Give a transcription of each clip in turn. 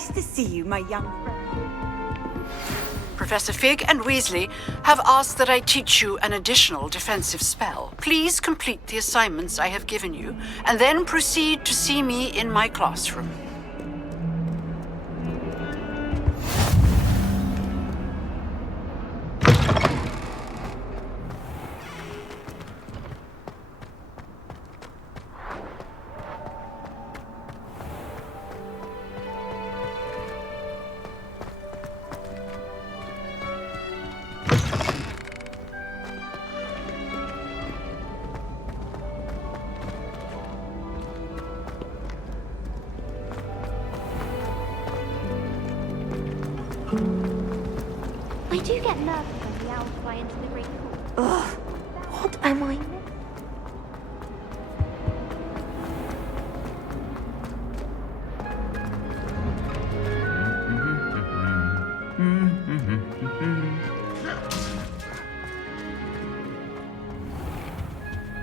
Nice to see you, my young friend. Professor Fig and Weasley have asked that I teach you an additional defensive spell. Please complete the assignments I have given you, and then proceed to see me in my classroom. I do get nervous when the owls fly into the great hall. Ugh, what am I?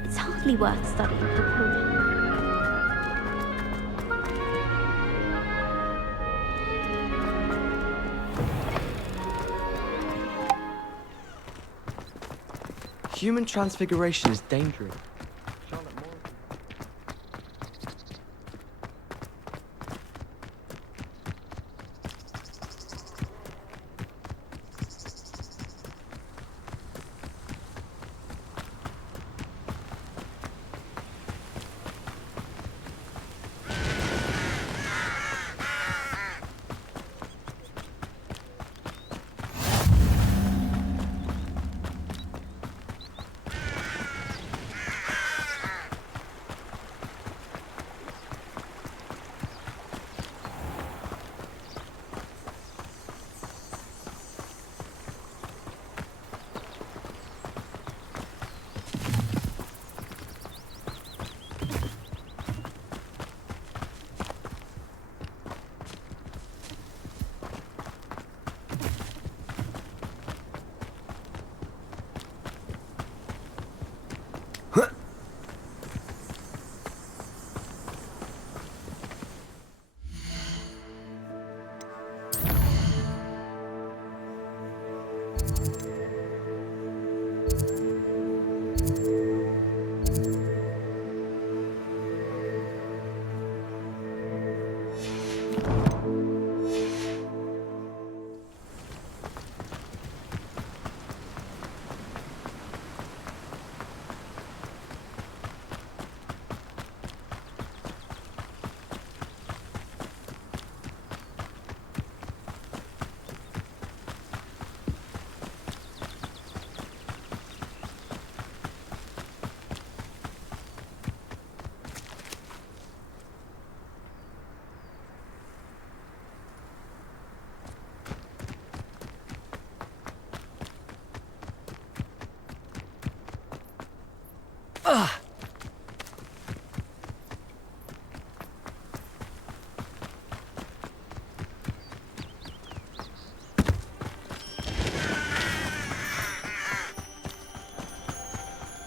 It's hardly worth studying for potion. Human transfiguration is dangerous.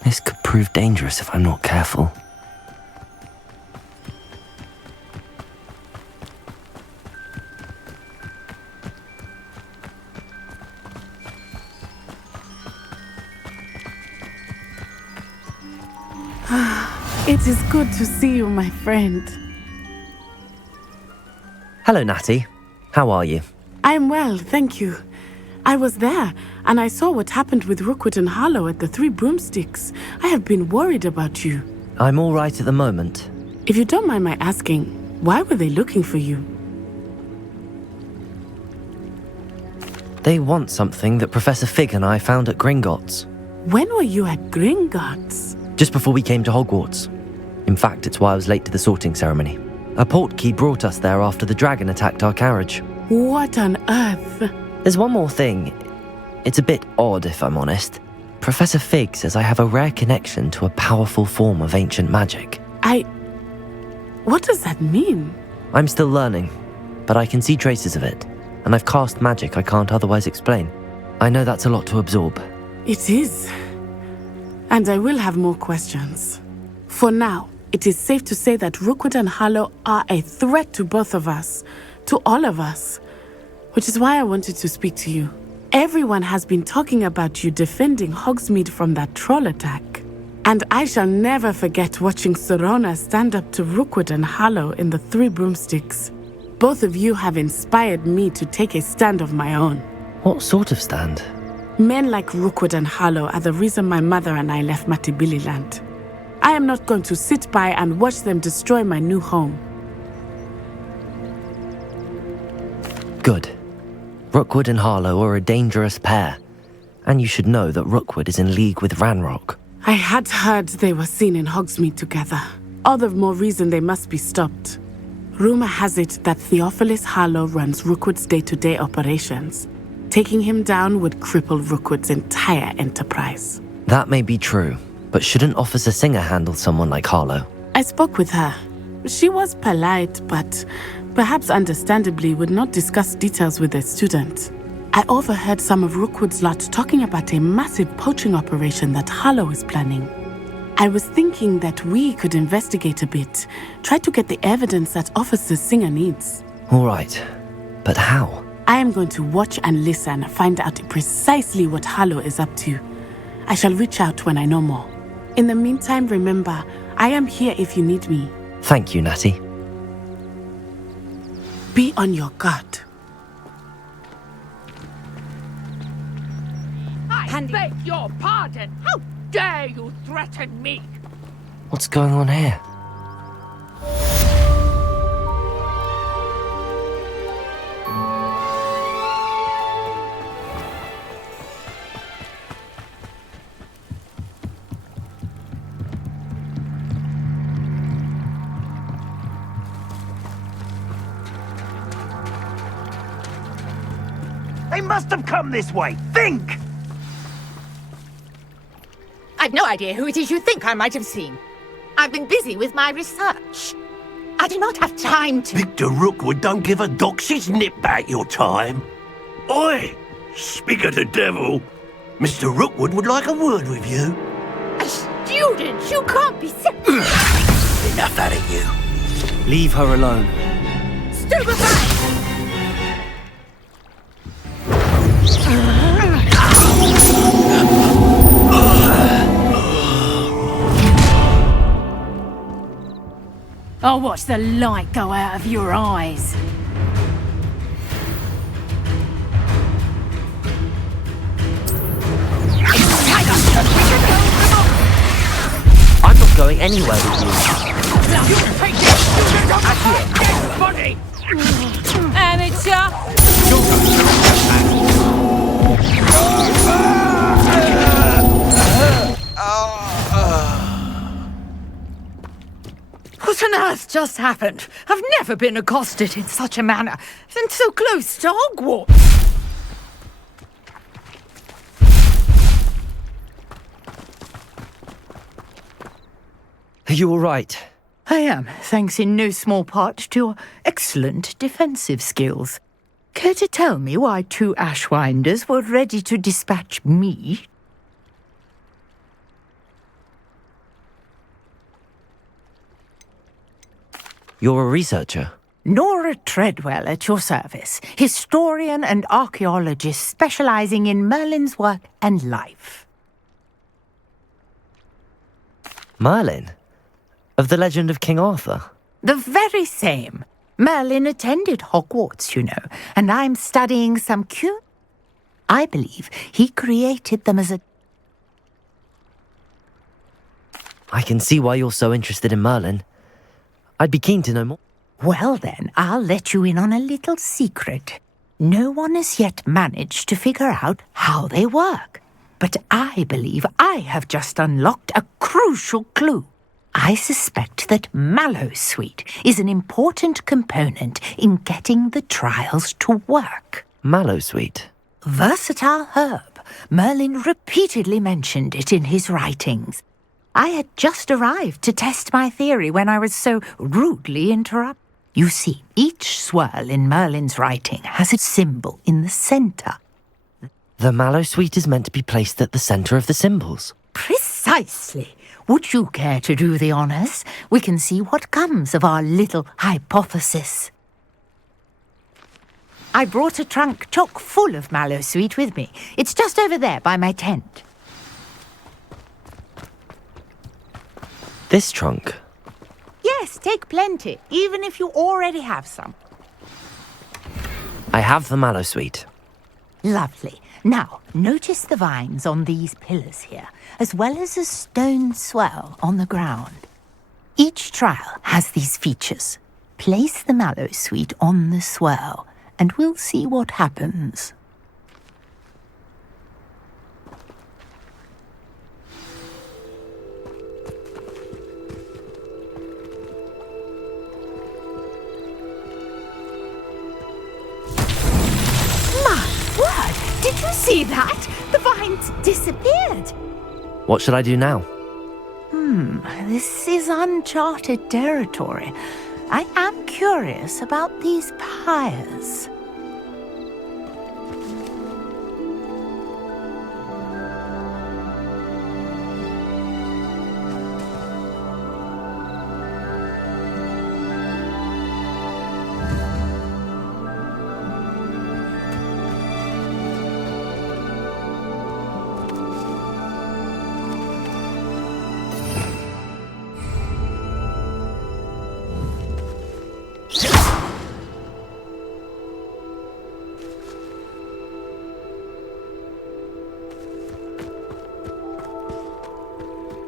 This could prove dangerous if I'm not careful. It is good to see you, my friend. Hello, Natty. How are you? I'm well, thank you. I was there, and I saw what happened with Rookwood and Harlow at the Three Broomsticks. I have been worried about you. I'm all right at the moment. If you don't mind my asking, why were they looking for you? They want something that Professor Fig and I found at Gringotts. When were you at Gringotts? Just before we came to Hogwarts. In fact, it's why I was late to the sorting ceremony. A portkey brought us there after the dragon attacked our carriage. What on earth? There's one more thing. It's a bit odd, if I'm honest. Professor Fig says I have a rare connection to a powerful form of ancient magic. What does that mean? I'm still learning, but I can see traces of it, and I've cast magic I can't otherwise explain. I know that's a lot to absorb. It is. And I will have more questions. For now, it is safe to say that Rookwood and Harlow are a threat to both of us. to all of us, which is why I wanted to speak to you. Everyone has been talking about you defending Hogsmeade from that troll attack. And I shall never forget watching Sorona stand up to Rookwood and Harlow in the Three Broomsticks. Both of you have inspired me to take a stand of my own. What sort of stand? Men like Rookwood and Harlow are the reason my mother and I left Matabeleland. I am not going to sit by and watch them destroy my new home. Good. Rookwood and Harlow are a dangerous pair. And you should know that Rookwood is in league with Ranrock. I had heard they were seen in Hogsmeade together. All the more reason they must be stopped. Rumor has it that Theophilus Harlow runs Rookwood's day-to-day operations. Taking him down would cripple Rookwood's entire enterprise. That may be true, but shouldn't Officer Singer handle someone like Harlow? I spoke with her. She was polite, but perhaps understandably would not discuss details with a student. I overheard some of Rookwood's lot talking about a massive poaching operation that Harlow is planning. I was thinking that we could investigate a bit, try to get the evidence that Officer Singer needs. All right, but how? I am going to watch and listen, find out precisely what Harlow is up to. I shall reach out when I know more. In the meantime, remember, I am here if you need me. Thank you, Natty. Be on your guard. I beg your pardon. How dare you threaten me? What's going on here? They must have come this way. Think! I've no idea who it is you think I might have seen. I've been busy with my research. I do not have time to... Victor Rookwood don't give a doxy's nip back your time. Oi! Speak of the devil. Mr. Rookwood would like a word with you. A student? You can't be Enough out of you. Leave her alone. Stupefy! I'll watch the light go out of your eyes. I'm not going anywhere with you. Amateur! What on earth just happened? I've never been accosted in such a manner, and so close to Hogwarts. Are you all right? I am, thanks in no small part to your excellent defensive skills. Care to tell me why two Ashwinders were ready to dispatch me? You're a researcher. Nora Treadwell at your service, historian and archaeologist specializing in Merlin's work and life. Merlin? Of the legend of King Arthur? The very same. Merlin attended Hogwarts, you know, and I'm studying some cure. I believe he created them as a... I can see why you're so interested in Merlin. I'd be keen to know more. Well then, I'll let you in on a little secret. No one has yet managed to figure out how they work. But I believe I have just unlocked a crucial clue. I suspect that Mallowsweet is an important component in getting the trials to work. Mallowsweet? Versatile herb. Merlin repeatedly mentioned it in his writings. I had just arrived to test my theory when I was so rudely interrupted. You see, each swirl in Merlin's writing has its symbol in the center. The Mallowsweet is meant to be placed at the center of the symbols. Precisely. Would you care to do the honors? We can see what comes of our little hypothesis. I brought a trunk chock full of mallow sweet with me. It's just over there by my tent. This trunk? Yes, take plenty, even if you already have some. I have the mallow sweet. Lovely. Now, notice the vines on these pillars here, as well as a stone swell on the ground. Each trial has these features. Place the mallow sweet on the swell, and we'll see what happens. Did you see that? The vines disappeared. What should I do now? This is uncharted territory. I am curious about these pyres.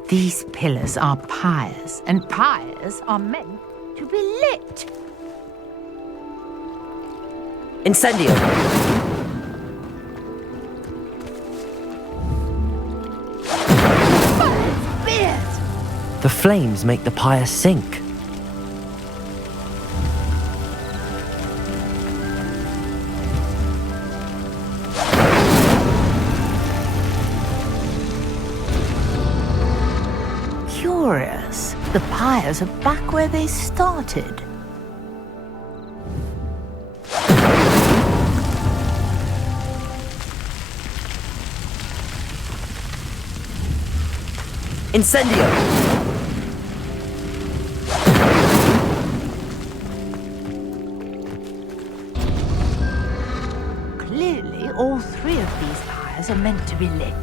These pillars are pyres, and pyres are meant to be lit. Incendio! The flames make the pyre sink. Curious. The pyres are back where they started. Incendio! Clearly, all three of these pyres are meant to be lit.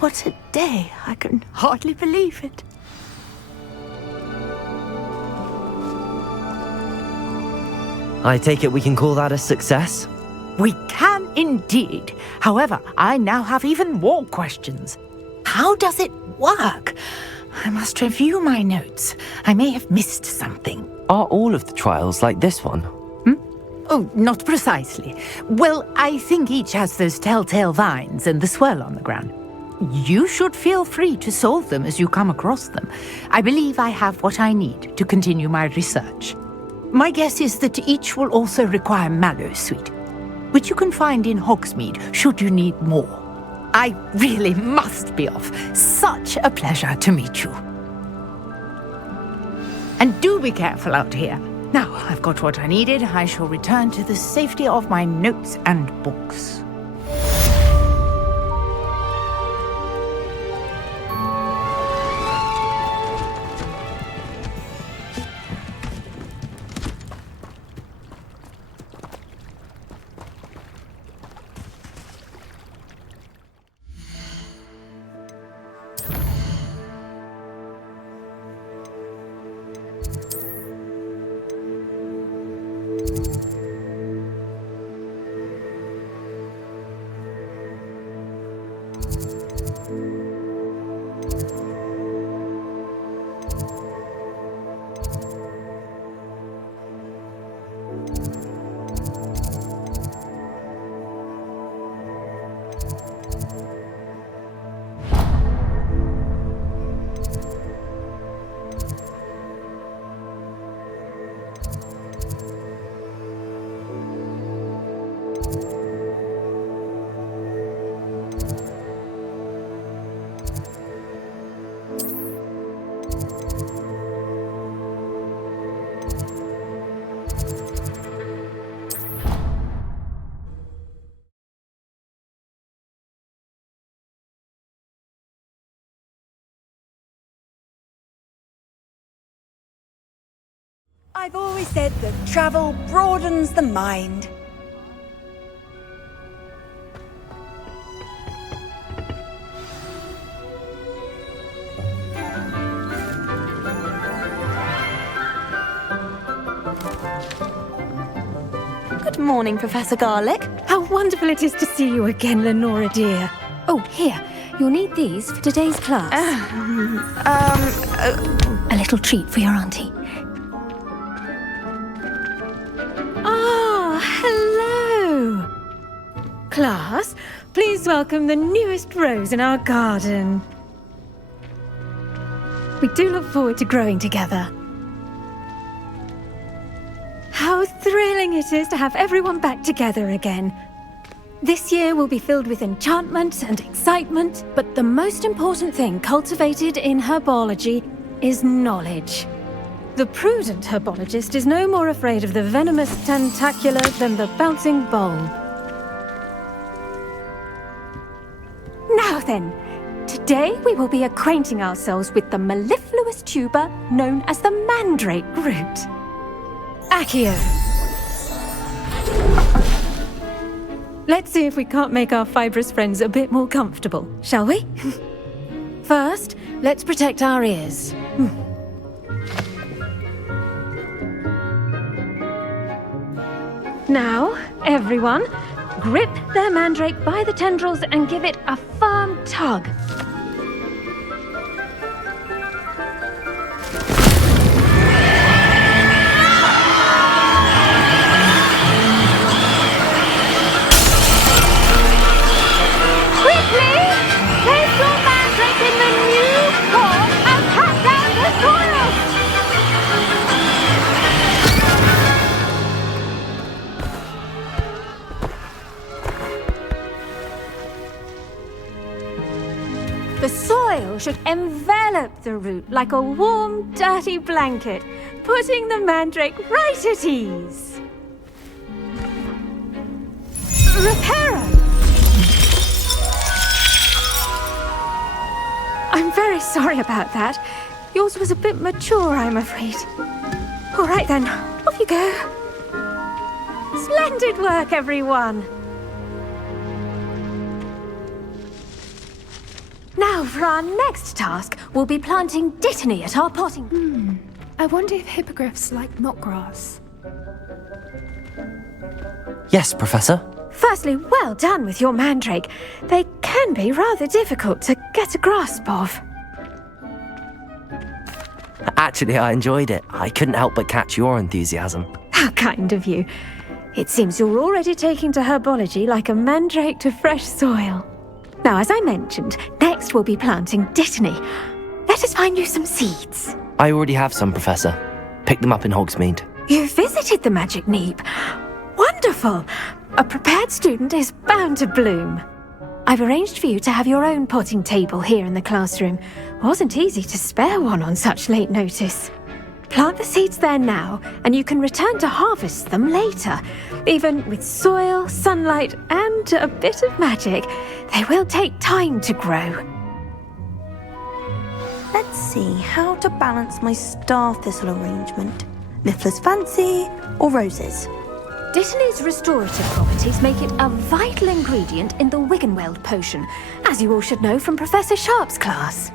What a day! I can hardly believe it. I take it we can call that a success? We can indeed. However, I now have even more questions. How does it work? I must review my notes. I may have missed something. Are all of the trials like this one? Oh, not precisely. Well, I think each has those telltale vines and the swirl on the ground. You should feel free to solve them as you come across them. I believe I have what I need to continue my research. My guess is that each will also require mallow sweet, which you can find in Hogsmeade should you need more. I really must be off. Such a pleasure to meet you. And do be careful out here. Now I've got what I needed, I shall return to the safety of my notes and books. I've always said that travel broadens the mind. Good morning, Professor Garlick. How wonderful it is to see you again, Lenora dear. Oh, here. You'll need these for today's class. A little treat for your auntie. Ah, hello. Class, please welcome the newest rose in our garden. We do look forward to growing together. How thrilling it is to have everyone back together again. This year will be filled with enchantment and excitement, but the most important thing cultivated in herbology is knowledge. The prudent herbologist is no more afraid of the venomous tentacula than the bouncing bulb. Now then, today we will be acquainting ourselves with the mellifluous tuber known as the mandrake root. Accio. Let's see if we can't make our fibrous friends a bit more comfortable, shall we? First, let's protect our ears. Now, everyone, grip their mandrake by the tendrils and give it a firm tug. The soil should envelop the root like a warm, dirty blanket, putting the mandrake right at ease. Reparo! I'm very sorry about that. Yours was a bit mature, I'm afraid. All right then, off you go. Splendid work, everyone. Now, for our next task, we'll be planting dittany at our potting. I wonder if hippogriffs like knotgrass. Yes, Professor. Firstly, well done with your mandrake. They can be rather difficult to get a grasp of. Actually, I enjoyed it. I couldn't help but catch your enthusiasm. How kind of you. It seems you're already taking to herbology like a mandrake to fresh soil. Now, as I mentioned, next we'll be planting dittany. Let us find you some seeds. I already have some, Professor. Picked them up in Hogsmeade. You visited the Magic Neep. Wonderful! A prepared student is bound to bloom. I've arranged for you to have your own potting table here in the classroom. Wasn't easy to spare one on such late notice. Plant the seeds there now, and you can return to harvest them later. Even with soil, sunlight, and a bit of magic, they will take time to grow. Let's see how to balance my star thistle arrangement. Miffler's Fancy or roses? Dittany's restorative properties make it a vital ingredient in the Wiggenweld potion, as you all should know from Professor Sharp's class.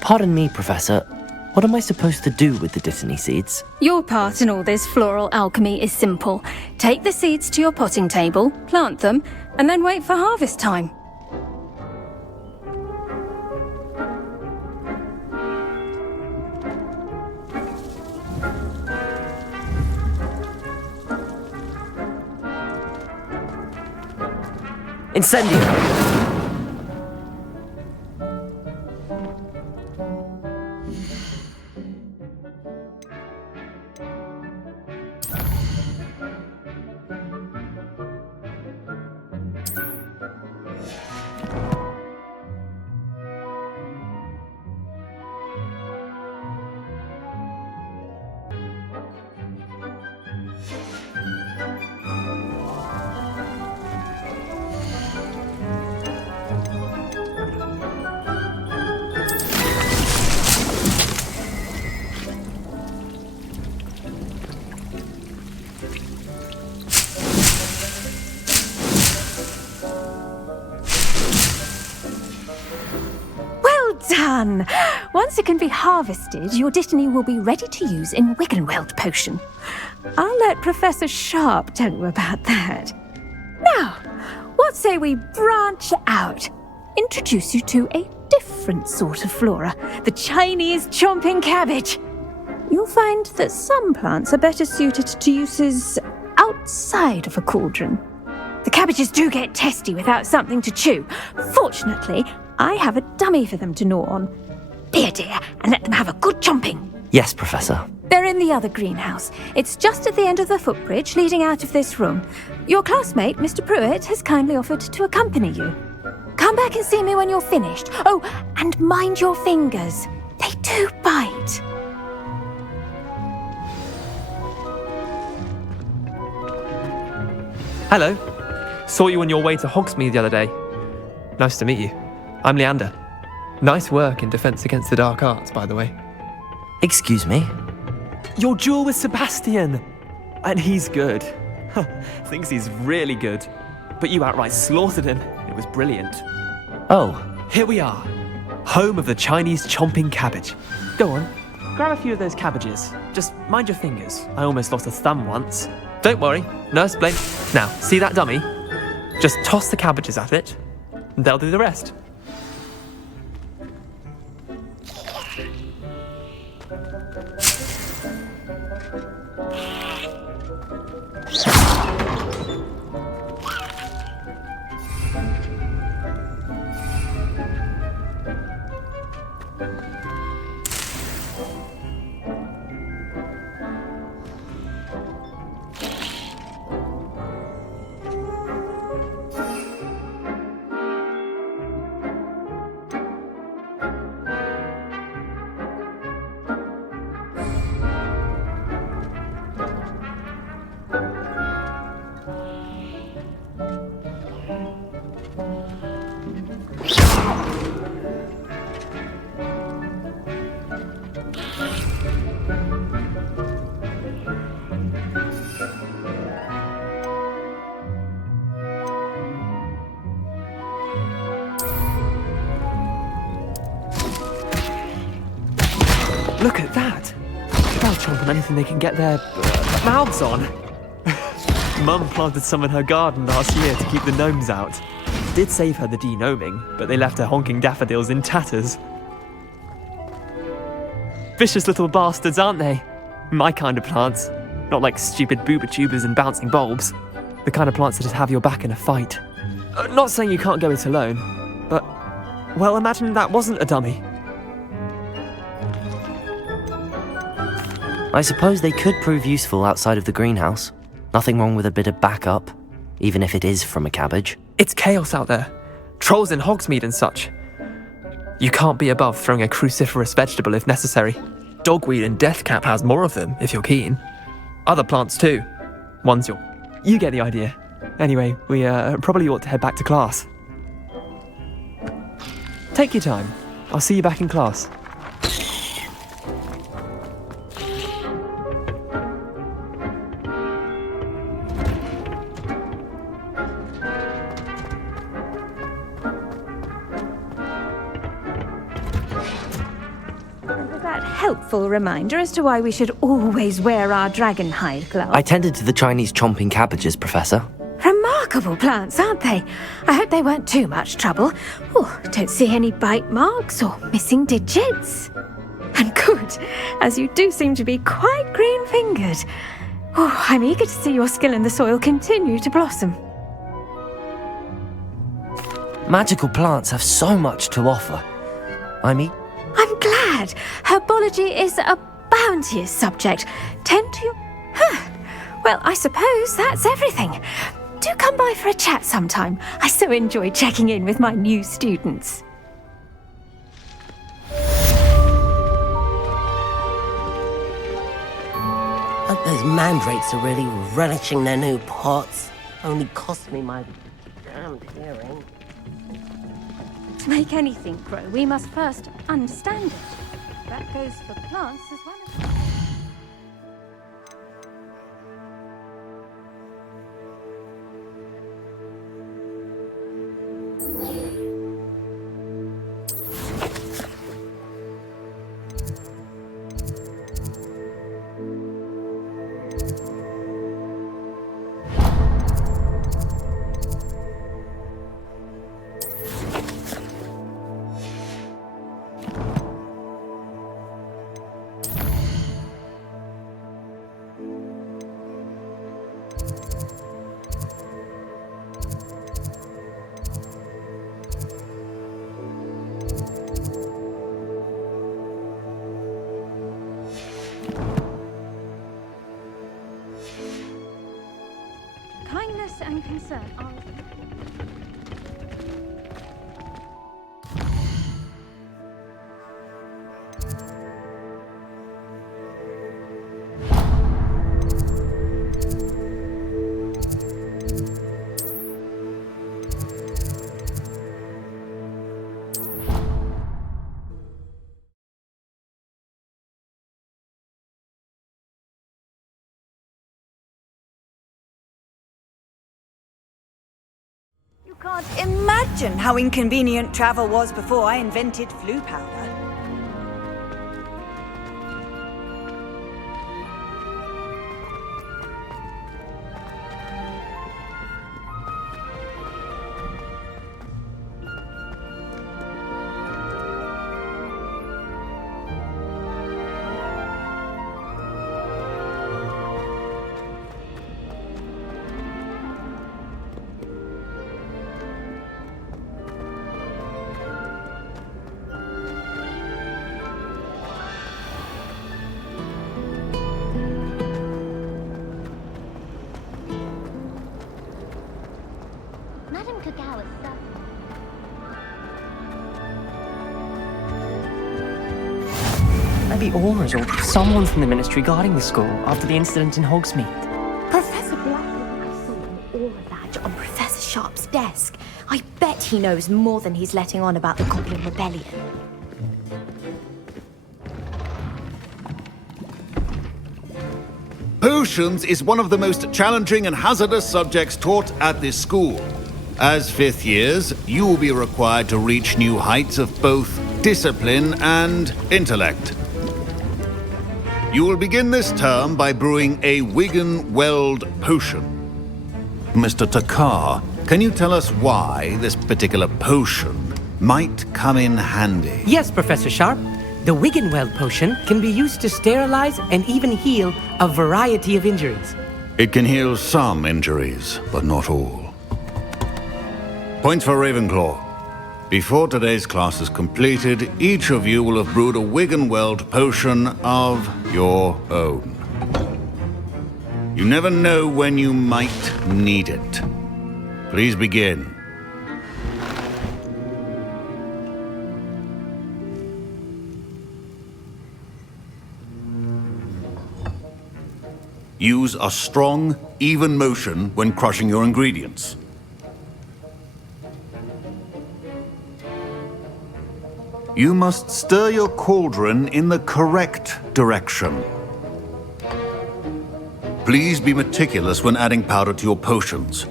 Pardon me, Professor. What am I supposed to do with the dittany seeds? Your part in all this floral alchemy is simple. Take the seeds to your potting table, plant them, and then wait for harvest time. Incendio! Done! Once it can be harvested, your Dittany will be ready to use in Wiggenweld potion. I'll let Professor Sharp tell you about that. Now, what say we branch out? Introduce you to a different sort of flora, the Chinese chomping cabbage. You'll find that some plants are better suited to uses outside of a cauldron. The cabbages do get testy without something to chew. Fortunately, I have a dummy for them to gnaw on. Be a dear and let them have a good chomping. Yes, Professor. They're in the other greenhouse. It's just at the end of the footbridge leading out of this room. Your classmate, Mr. Pruitt, has kindly offered to accompany you. Come back and see me when you're finished. Oh, and mind your fingers. They do bite. Hello. Saw you on your way to Hogsmeade the other day. Nice to meet you. I'm Leander. Nice work in Defense Against the Dark Arts, by the way. Excuse me? Your duel with Sebastian! And he's good. Thinks he's really good. But you outright slaughtered him. It was brilliant. Oh. Here we are. Home of the Chinese chomping cabbage. Go on. Grab a few of those cabbages. Just mind your fingers. I almost lost a thumb once. Don't worry. Nurse blame. Now, see that dummy? Just toss the cabbages at it, and they'll do the rest. Look at that! They'll chomp on anything they can get their mouths on. Mum planted some in her garden last year to keep the gnomes out. Did save her the de-gnoming, but they left her honking daffodils in tatters. Vicious little bastards, aren't they? My kind of plants. Not like stupid booba tubers and bouncing bulbs. The kind of plants that just have your back in a fight. Not saying you can't go it alone, but, well, imagine that wasn't a dummy. I suppose they could prove useful outside of the greenhouse. Nothing wrong with a bit of backup, even if it is from a cabbage. It's chaos out there. Trolls in Hogsmeade and such. You can't be above throwing a cruciferous vegetable if necessary. Dogweed and deathcap has more of them, if you're keen. Other plants too. Ones you get the idea. Anyway, we probably ought to head back to class. Take your time. I'll see you back in class. Helpful reminder as to why we should always wear our dragon hide gloves. I tended to the Chinese chomping cabbages, Professor. Remarkable plants, aren't they? I hope they weren't too much trouble. Oh, don't see any bite marks or missing digits. And good, as you do seem to be quite green-fingered. Oh, I'm eager to see your skill in the soil continue to blossom. Magical plants have so much to offer. I mean, I'm glad. Herbology is a bounteous subject. Tend to... Well, I suppose that's everything. Do come by for a chat sometime. I so enjoy checking in with my new students. Hope those mandrakes are really relishing their new pots. Only cost me my damned hearing. To make anything grow, we must first understand it. That goes for plants as well as... Kindness and concern are... You can't imagine how inconvenient travel was before I invented flu powder. Madam Kagawa, sir. Maybe Aura's or someone from the Ministry guarding the school after the incident in Hogsmeade. Professor Blackwood, I saw an aura badge on Professor Sharp's desk. I bet he knows more than he's letting on about the Goblin Rebellion. Potions is one of the most challenging and hazardous subjects taught at this school. As fifth years, you will be required to reach new heights of both discipline and intellect. You will begin this term by brewing a Wigan-Weld potion. Mr. Takar, can you tell us why this particular potion might come in handy? Yes, Professor Sharp. The Wigan-Weld potion can be used to sterilize and even heal a variety of injuries. It can heal some injuries, but not all. Points for Ravenclaw. Before today's class is completed, each of you will have brewed a Wigan-Weld potion of your own. You never know when you might need it. Please begin. Use a strong, even motion when crushing your ingredients. You must stir your cauldron in the correct direction. Please be meticulous when adding powder to your potions.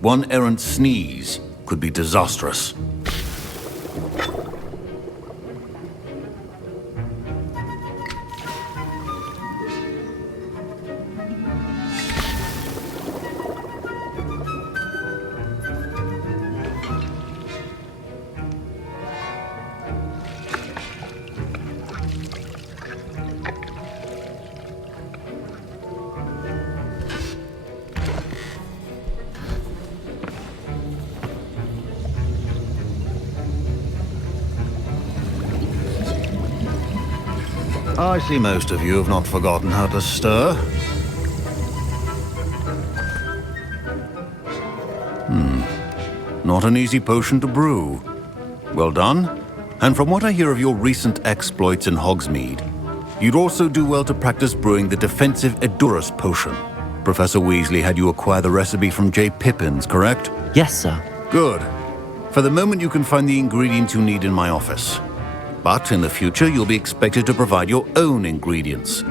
One errant sneeze could be disastrous. I see most of you have not forgotten how to stir. Not an easy potion to brew. Well done. And from what I hear of your recent exploits in Hogsmeade, you'd also do well to practice brewing the defensive Edurus potion. Professor Weasley had you acquire the recipe from J. Pippins, correct? Yes, sir. Good. For the moment, you can find the ingredients you need in my office. But in the future, you'll be expected to provide your own ingredients.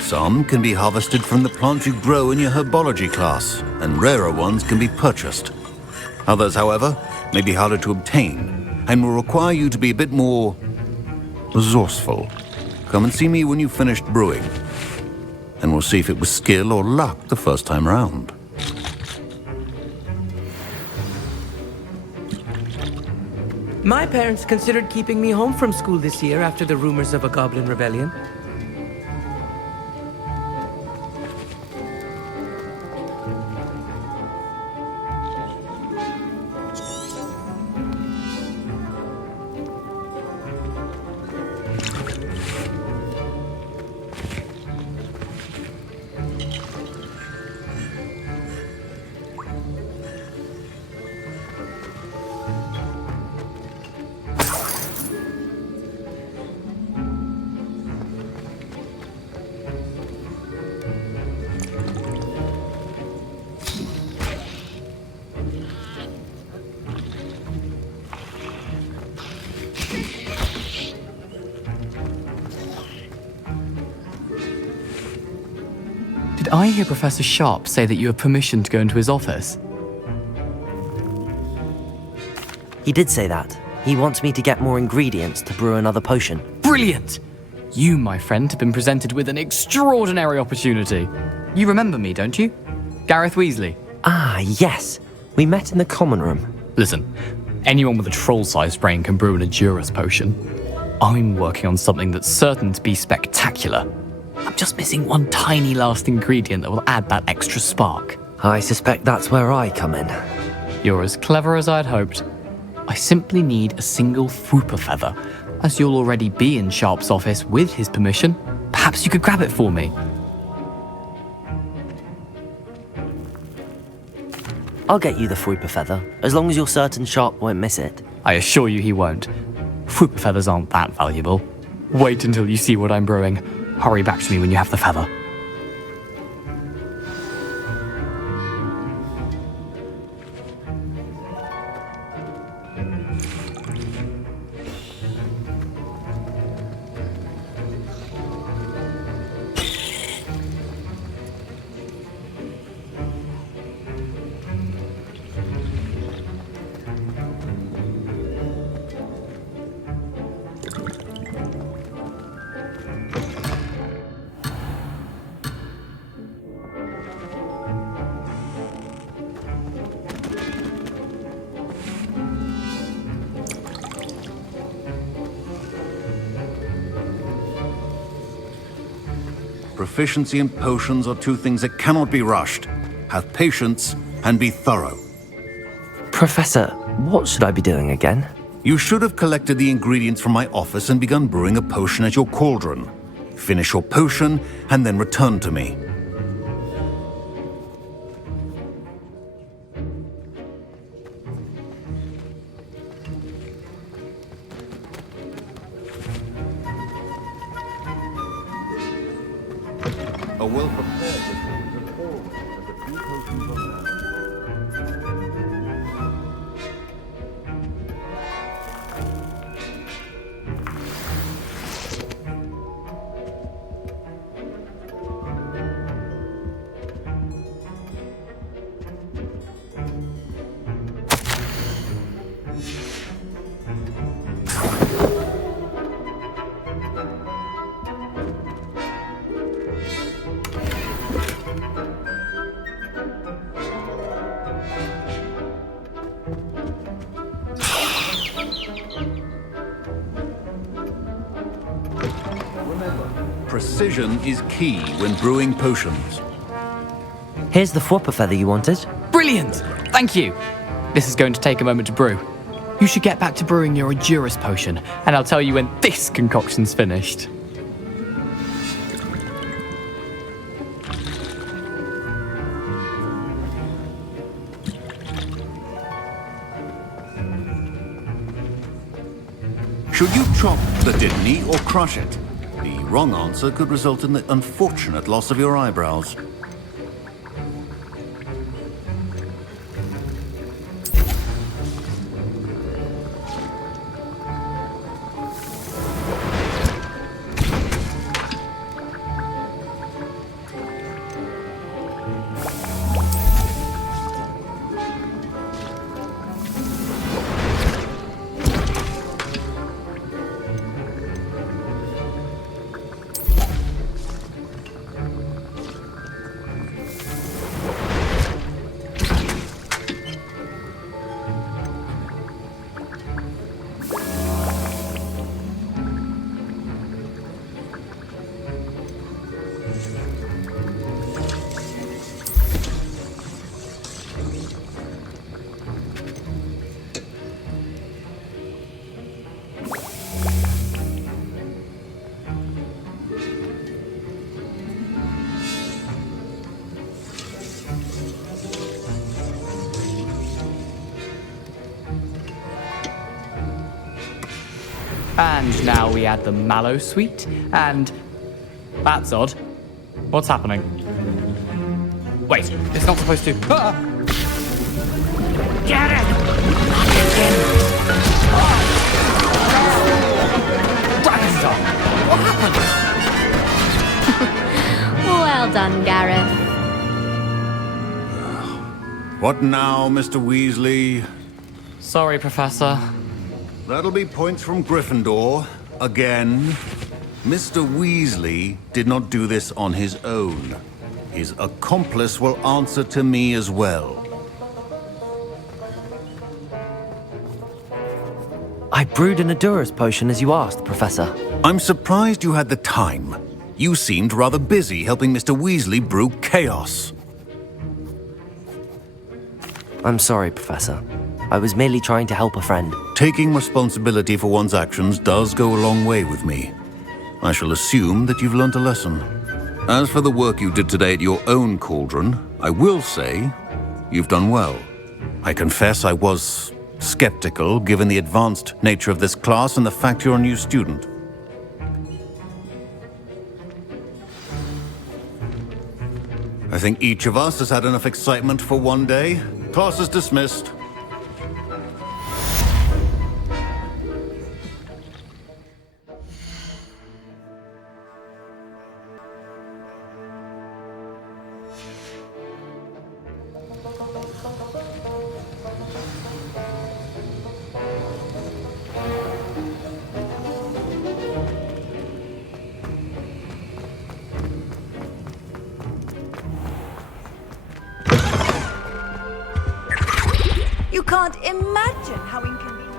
Some can be harvested from the plants you grow in your herbology class, and rarer ones can be purchased. Others, however, may be harder to obtain, and will require you to be a bit more resourceful. Come and see me when you've finished brewing, and we'll see if it was skill or luck the first time round. My parents considered keeping me home from school this year after the rumors of a goblin rebellion. Did I hear Professor Sharp say that you have permission to go into his office? He did say that. He wants me to get more ingredients to brew another potion. Brilliant! You, my friend, have been presented with an extraordinary opportunity. You remember me, don't you? Gareth Weasley. Ah, yes. We met in the common room. Listen, anyone with a troll-sized brain can brew an Edurus potion. I'm working on something that's certain to be spectacular. I'm just missing one tiny last ingredient that will add that extra spark. I suspect that's where I come in. You're as clever as I'd hoped. I simply need a single Fwooper feather. As you'll already be in Sharp's office with his permission, perhaps you could grab it for me. I'll get you the Fwooper feather, as long as you're certain Sharp won't miss it. I assure you he won't. Fwooper feathers aren't that valuable. Wait until you see what I'm brewing. Hurry back to me when you have the feather. Proficiency in potions are two things that cannot be rushed. Have patience and be thorough. Professor, what should I be doing again? You should have collected the ingredients from my office and begun brewing a potion at your cauldron. Finish your potion and then return to me. A well-prepared reform and a few potions on hand. Precision is key when brewing potions. Here's the Fwooper feather you wanted. Brilliant! Thank you! This is going to take a moment to brew. You should get back to brewing your Edurus potion, and I'll tell you when this concoction's finished. Should you chop the Dittany or crush it? The wrong answer could result in the unfortunate loss of your eyebrows. And now we add the mallow sweet, and... That's odd. What's happening? Wait, it's not supposed to... Ah! Get it! Dragon's What happened? Well done, Gareth. What now, Mr. Weasley? Sorry, Professor. That'll be points from Gryffindor. Again. Mr. Weasley did not do this on his own. His accomplice will answer to me as well. I brewed an Adura's potion as you asked, Professor. I'm surprised you had the time. You seemed rather busy helping Mr. Weasley brew chaos. I'm sorry, Professor. I was merely trying to help a friend. Taking responsibility for one's actions does go a long way with me. I shall assume that you've learnt a lesson. As for the work you did today at your own cauldron, I will say you've done well. I confess I was skeptical given the advanced nature of this class and the fact you're a new student. I think each of us has had enough excitement for one day. Class is dismissed. You can't imagine how inconvenient.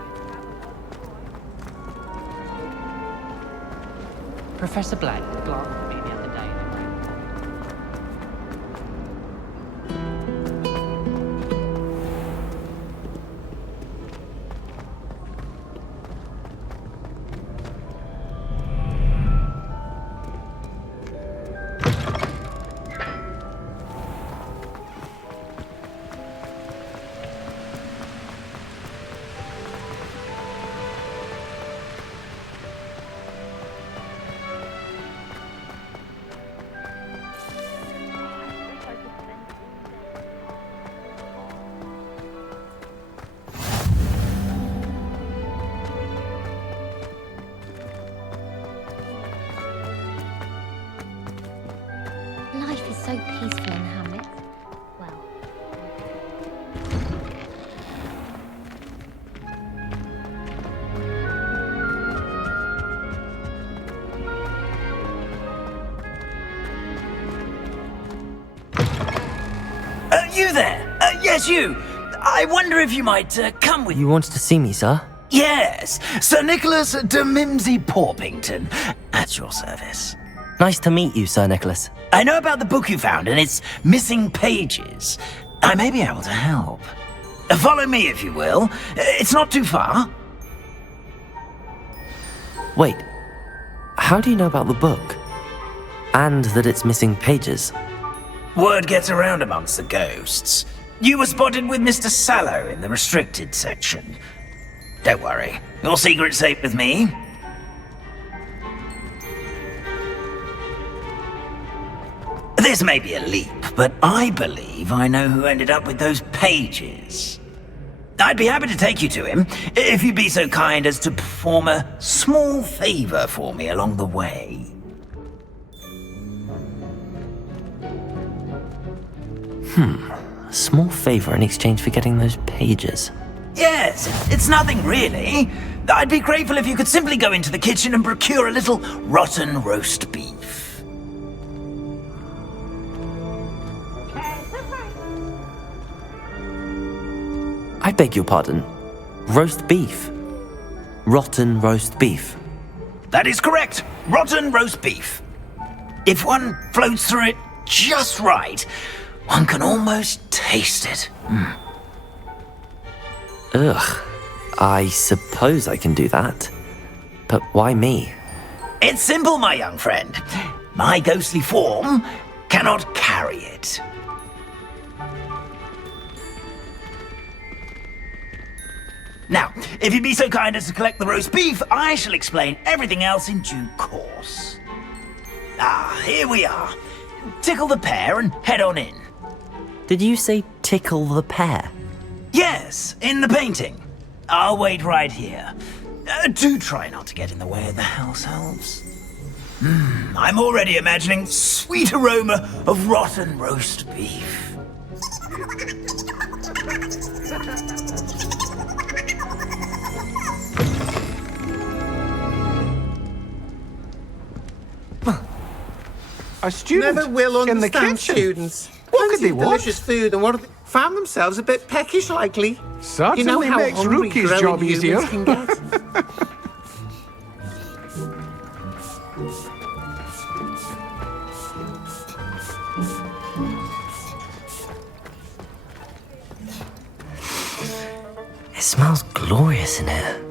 Professor Black glanced at me the other day. Life is so peaceful in Hamlet. Well, You there? Yes, you. I wonder if you might come with... You wanted to see me, sir? Yes, Sir Nicholas de Mimsy Porpington, at your service. Nice to meet you, Sir Nicholas. I know about the book you found and its missing pages. I may be able to help. Follow me, if you will. It's not too far. Wait, how do you know about the book? And that it's missing pages? Word gets around amongst the ghosts. You were spotted with Mr. Sallow in the restricted section. Don't worry. Your secret's safe with me. This may be a leap, but I believe I know who ended up with those pages. I'd be happy to take you to him, if you'd be so kind as to perform a small favor for me along the way. A small favor in exchange for getting those pages. Yes, it's nothing really. I'd be grateful if you could simply go into the kitchen and procure a little rotten roast beef. I beg your pardon. Roast beef. Rotten roast beef. That is correct. Rotten roast beef. If one floats through it just right, one can almost taste it. Ugh. I suppose I can do that. But why me? It's simple, my young friend. My ghostly form cannot carry it. Now, if you'd be so kind as to collect the roast beef, I shall explain everything else in due course. Ah, here we are. Tickle the pear and head on in. Did you say tickle the pear? Yes, in the painting. I'll wait right here. Do try not to get in the way of the house elves. I'm already imagining sweet aroma of rotten roast beef. A student Never will in the understand kitchen. students. What could they want? Delicious food and what found themselves a bit peckish likely. Certainly you know how makes hungry Rookie's growing job humans easier. can get? It smells glorious in here.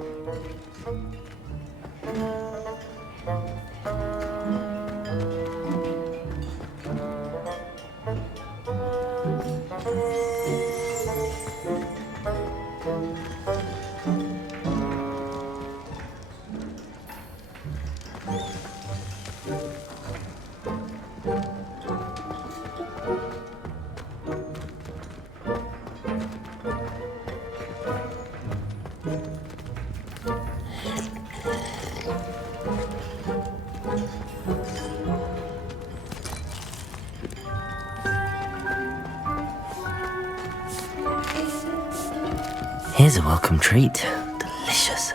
Here's a welcome treat. Delicious.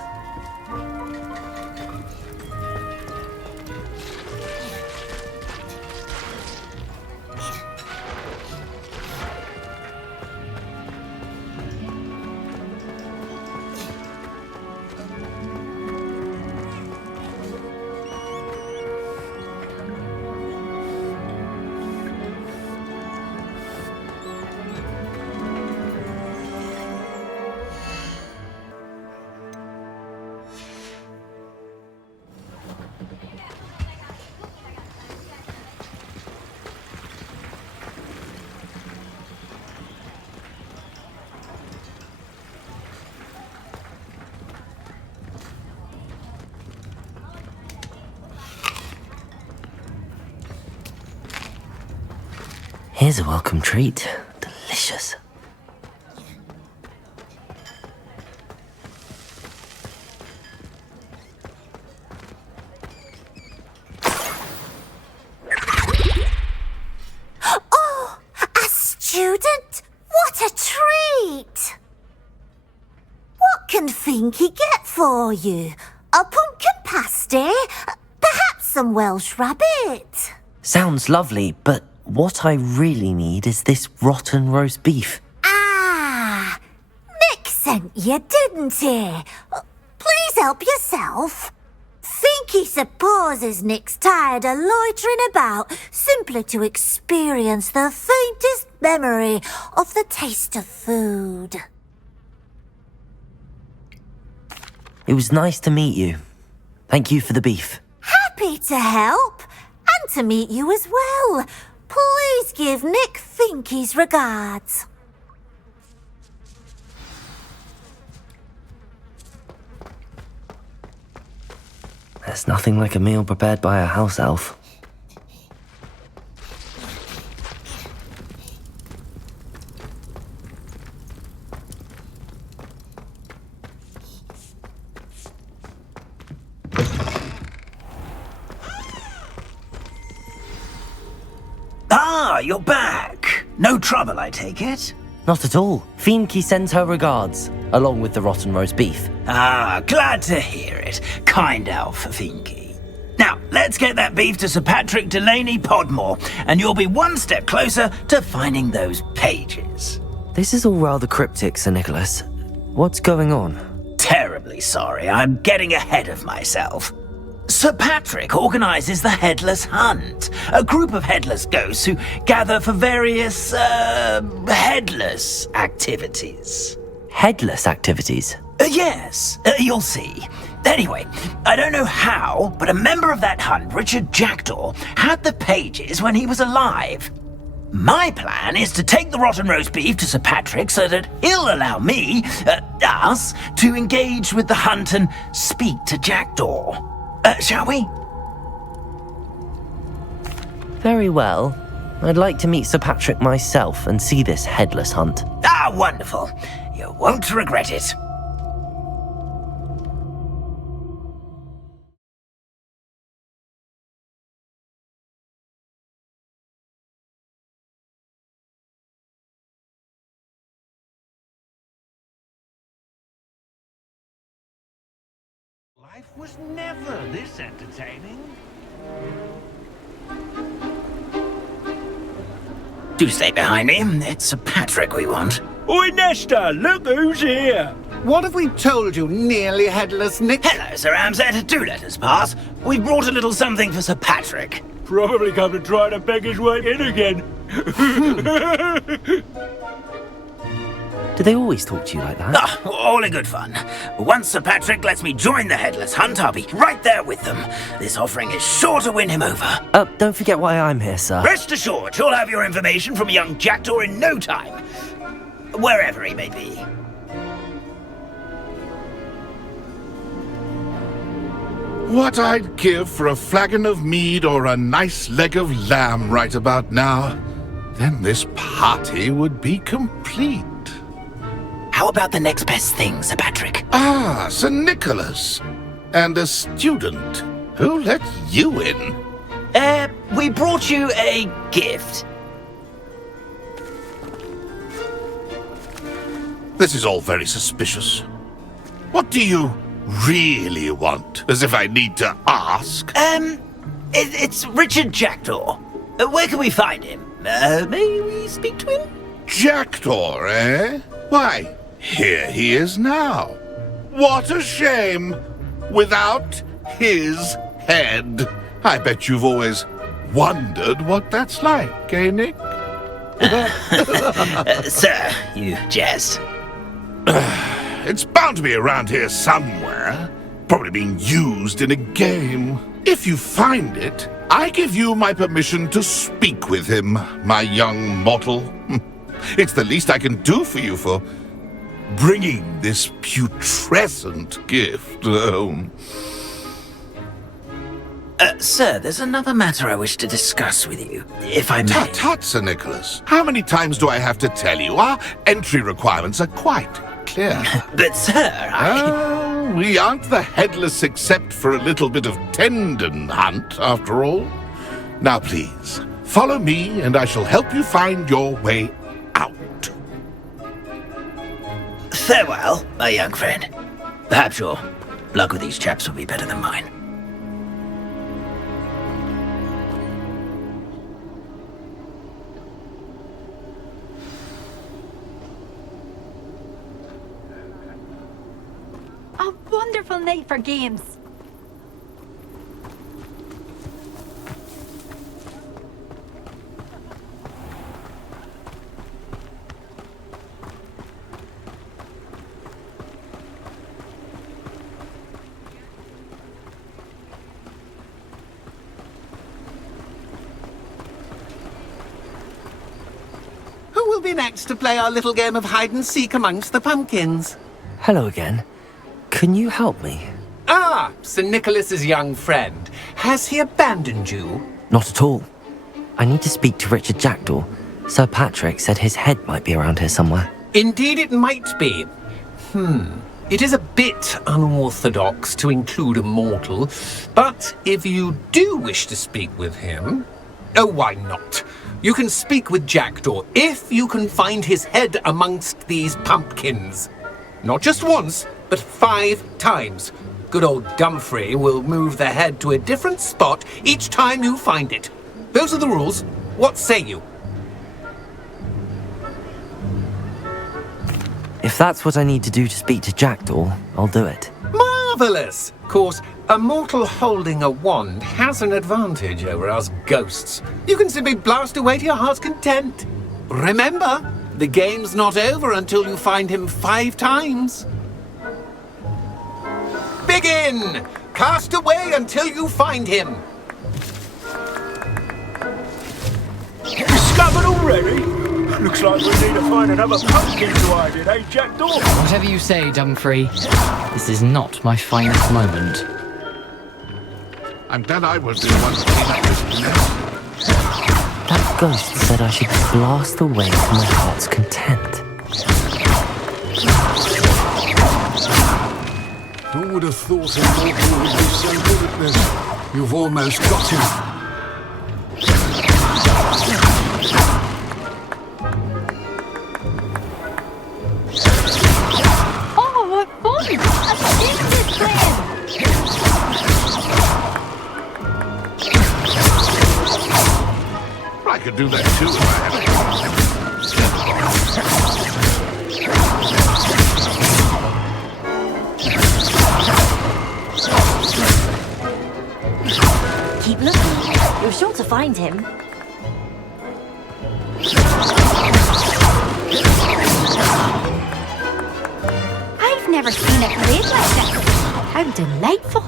Here's a welcome treat. Delicious. Oh, a student? What a treat! What can Finky get for you? A pumpkin pasty? Perhaps some Welsh rabbit? Sounds lovely, but what I really need is this rotten roast beef. Ah, Nick sent you, didn't he? Please help yourself. Finky supposes Nick's tired of loitering about simply to experience the faintest memory of the taste of food. It was nice to meet you. Thank you for the beef. Happy to help, and to meet you as well. Please give Nick Finky's regards. There's nothing like a meal prepared by a house elf. Ah, you're back. No trouble, I take it? Not at all. Fienke sends her regards, along with the rotten roast beef. Ah, glad to hear it. Kind elf, Fienke. Now, let's get that beef to Sir Patrick Delaney Podmore, and you'll be one step closer to finding those pages. This is all rather cryptic, Sir Nicholas. What's going on? Terribly sorry, I'm getting ahead of myself. Sir Patrick organises the Headless Hunt, a group of headless ghosts who gather for various, headless activities. Headless activities? Yes, you'll see. Anyway, I don't know how, but a member of that hunt, Richard Jackdaw, had the pages when he was alive. My plan is to take the rotten roast beef to Sir Patrick so that he'll allow me, us, to engage with the hunt and speak to Jackdaw. Shall we? Very well. I'd like to meet Sir Patrick myself and see this headless hunt. Ah, wonderful. You won't regret it. Life was never this entertaining. Do stay behind me. It's Sir Patrick we want. Oi, Nesta, look who's here. What have we told you, nearly headless Nick? Hello, Sir Ramsay. Do let us pass. We've brought a little something for Sir Patrick. Probably come to try to beg his way in again. Do they always talk to you like that? Ah, all in good fun. Once Sir Patrick lets me join the Headless Hunt, I'll be right there with them. This offering is sure to win him over. Don't forget why I'm here, sir. Rest assured, you'll have your information from young Jackdaw in no time. Wherever he may be. What I'd give for a flagon of mead or a nice leg of lamb right about now. Then this party would be complete. How about the next best thing, Sir Patrick? Ah, Sir Nicholas. And a student. Who let you in? We brought you a gift. This is all very suspicious. What do you really want? As if I need to ask. It's Richard Jackdaw. Where can we find him? May we speak to him? Jackdaw, eh? Why, here he is now. What a shame. Without his head. I bet you've always wondered what that's like, eh, Nick? Sir, you jest. It's bound to be around here somewhere. Probably being used in a game. If you find it, I give you my permission to speak with him, my young mortal. It's the least I can do for you for bringing this putrescent gift home. Sir, there's another matter I wish to discuss with you, if I may. Tut, tut, Sir Nicholas. How many times do I have to tell you? Our entry requirements are quite clear. But, sir, we aren't the headless except for a little bit of tendon hunt, after all. Now, please, follow me, and I shall help you find your way out. Farewell, my young friend. Perhaps your luck with these chaps will be better than mine. A wonderful night for games. Who will be next to play our little game of hide and seek amongst the pumpkins? Hello again. Can you help me? Ah, Sir Nicholas's young friend. Has he abandoned you? Not at all. I need to speak to Richard Jackdaw. Sir Patrick said his head might be around here somewhere. Indeed it might be. It is a bit unorthodox to include a mortal, but if you do wish to speak with him... Oh, why not? You can speak with Jackdaw if you can find his head amongst these pumpkins. Not just once, but 5 times. Good old Dumfrey will move the head to a different spot each time you find it. Those are the rules. What say you? If that's what I need to do to speak to Jackdaw, I'll do it. Marvellous! Of course, a mortal holding a wand has an advantage over us ghosts. You can simply blast away to your heart's content. Remember, the game's not over until you find him 5 times. Begin! Cast away until you find him. Discovered already? Looks like we need to find another pumpkin to hide in, eh, Jackdaw? Whatever you say, Dumfrey. This is not my finest moment. I'm glad I was the one to clean up this mess. That ghost said I should blast away to my heart's content. Who would have thought a mortal would be so good at this? You've almost got him. I could do that too if I had a Keep looking. You're sure to find him. I've never seen it played like this. How delightful.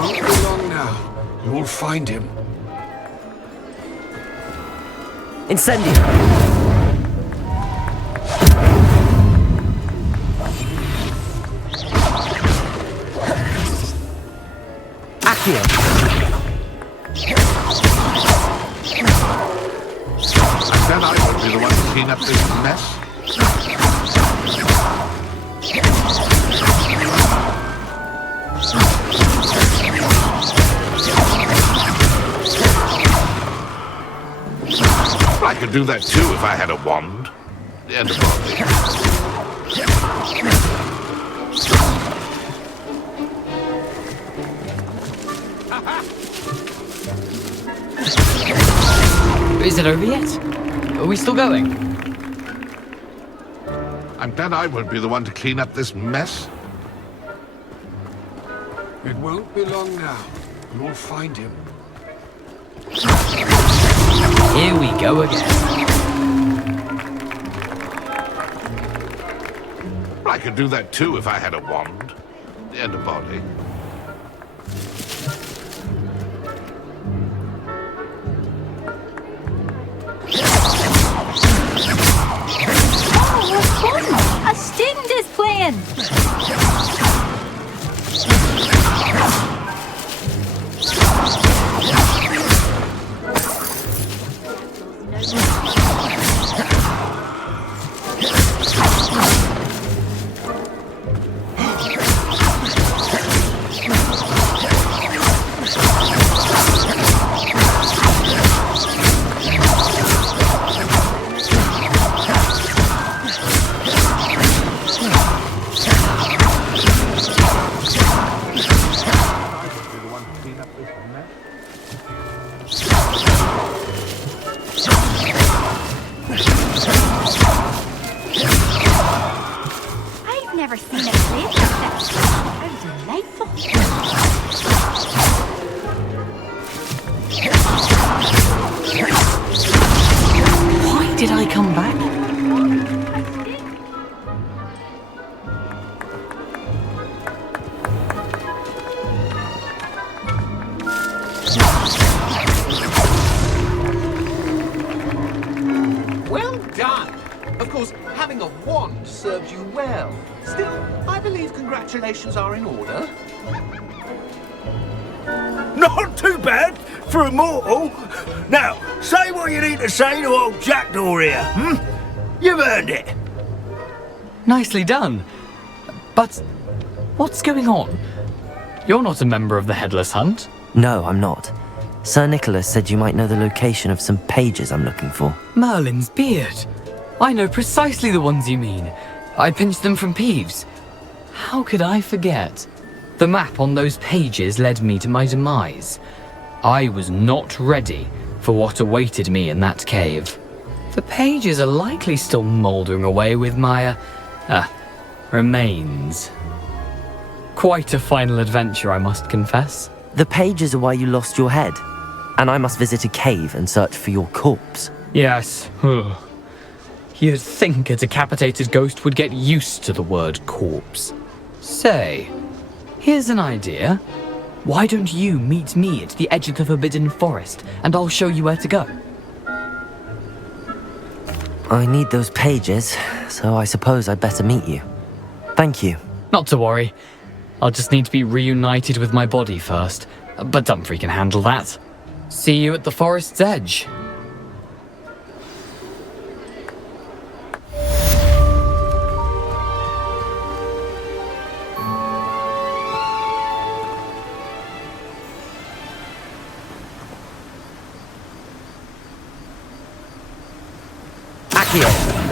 Won't be long now. You'll find him. Incendio! Accio! Then I would be the one to clean up this mess. I could do that too if I had a wand. And a body. Is it over yet? Are we still going? I'm glad I won't be the one to clean up this mess. It won't be long now. You'll find him. Here we go again. I could do that too if I had a wand. And a body. Oh, what fun! A student is playing! I've never seen it played like this. How delightful. Why did I come back? Well done! hand served you well. Still, I believe congratulations are in order. Not too bad for a mortal. Now, say what you need to say to old Jackdaw here, You've earned it. Nicely done. But what's going on? You're not a member of the Headless Hunt. No, I'm not. Sir Nicholas said you might know the location of some pages I'm looking for. Merlin's beard. I know precisely the ones you mean. I pinched them from Peeves. How could I forget? The map on those pages led me to my demise. I was not ready for what awaited me in that cave. The pages are likely still mouldering away with my, remains. Quite a final adventure, I must confess. The pages are why you lost your head, and I must visit a cave and search for your corpse. Yes. You'd think a decapitated ghost would get used to the word corpse. Say, here's an idea. Why don't you meet me at the edge of the Forbidden Forest, and I'll show you where to go? I need those pages, so I suppose I'd better meet you. Thank you. Not to worry. I'll just need to be reunited with my body first, but Dumfries can handle that. See you at the forest's edge. Accio!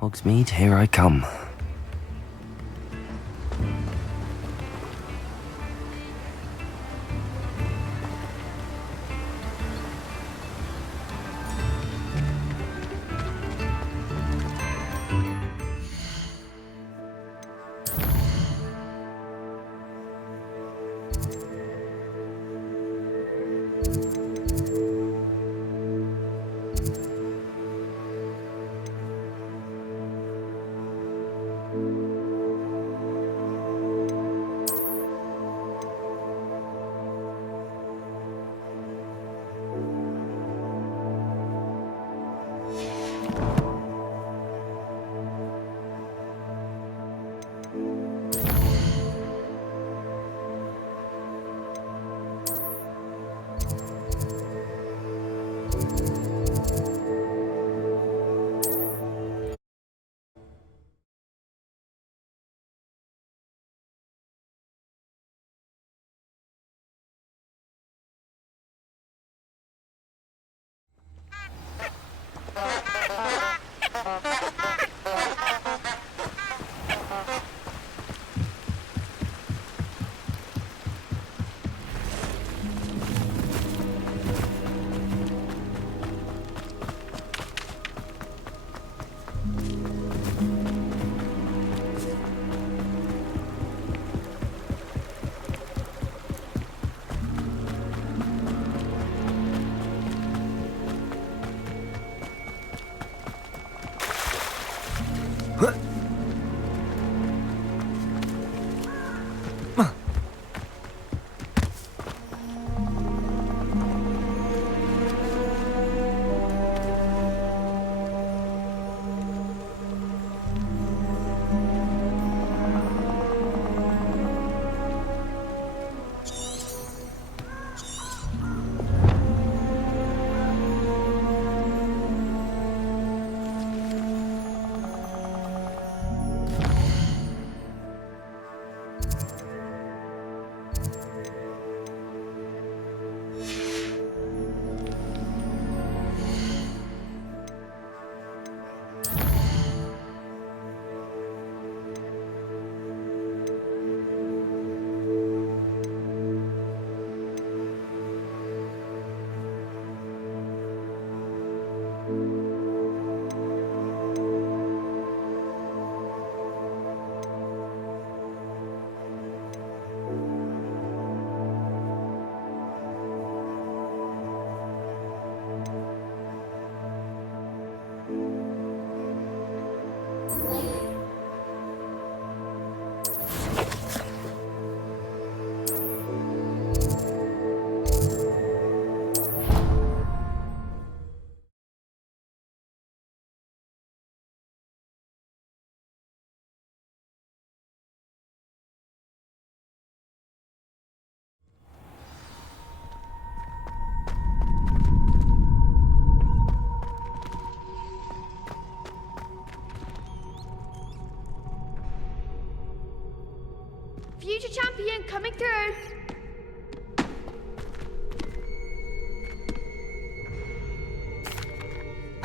Hogsmeade, here I come.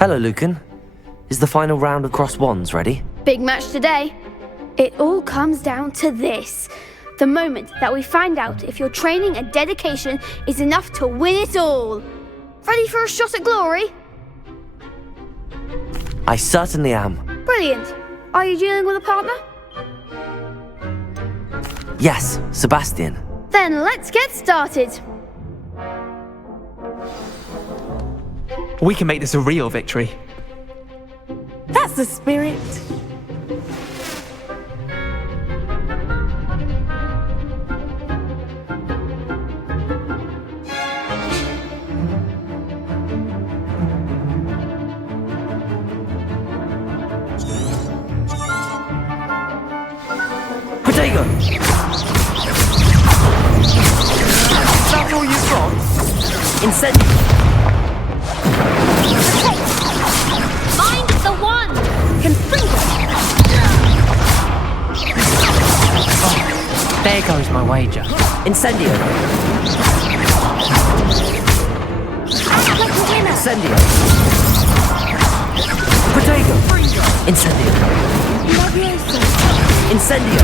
Hello, Lucan. Is the final round of Cross Wands ready? Big match today. It all comes down to this. The moment that we find out if your training and dedication is enough to win it all. Ready for a shot at glory? I certainly am. Brilliant. Are you dealing with a partner? Yes, Sebastian. Then let's get started. We can make this a real victory. That's the spirit. Protego! That's all you've got? Incendio! Mind the one! Confringo! There goes my wager. Incendio! Incendio! Protego! Incendio! Incendio!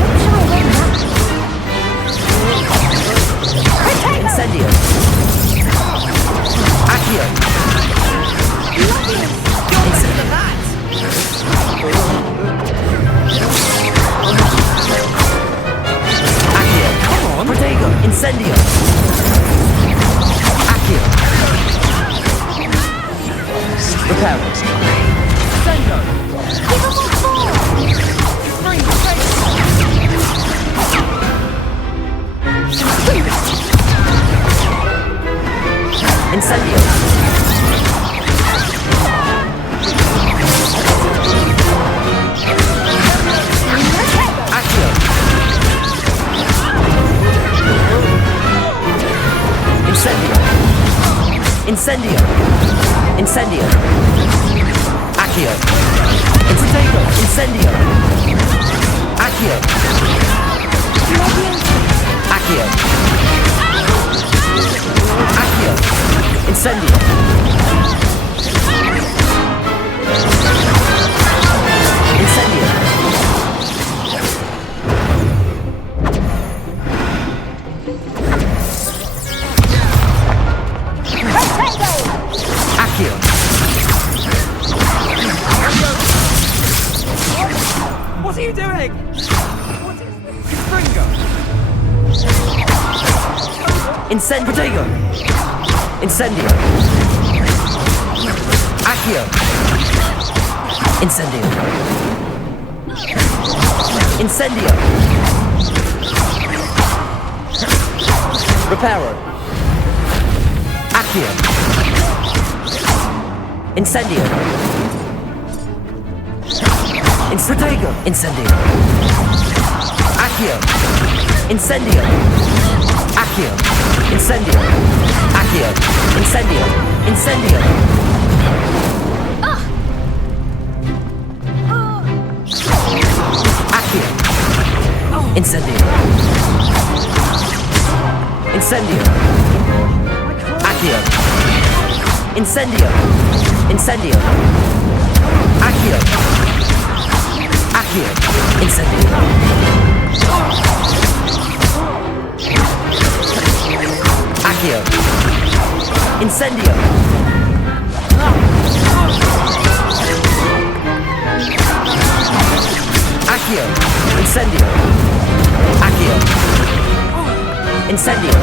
Incendio! Accio! Accio! Come on! Protego! Incendio! Accio! Reparo! Sengo! Give us a four! Incendio! Accio! Incendio! Incendio! Incendio! Accio! Protego! Incendio! Accio! Accio! Accio! Incendio! Incendio! Accio! What are you doing? What is this? Confringo! Incendio! Protego! Incendio! Accio! Incendio! Incendio! Reparo! Accio! Incendio! Protego! Incendio! Accio! Incendio! Accio! Incendio! Accio! Incendio! Incendio! Accio! Incendio! Incendio! Accio! Incendio! Incendio! Accio! Accio! Incendio! Accio! Incendio! Accio! Incendio! Accio! Incendio!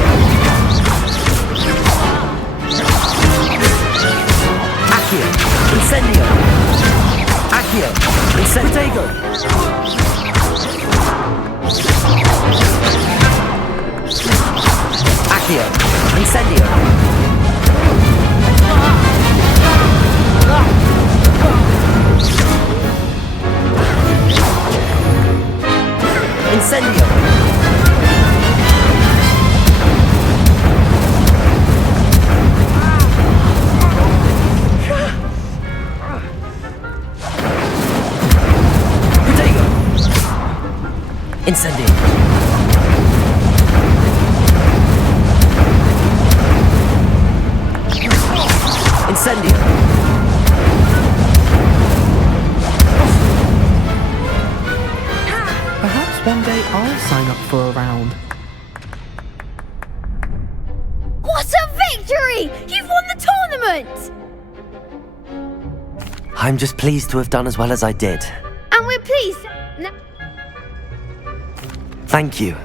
Accio! Incendio! Accio! Protego! Accio! Incendio! Incendio! Protego! Incendio! Incendio! sign up for a round. What a victory! You've won the tournament! I'm just pleased to have done as well as I did. And we're pleased. Thank you.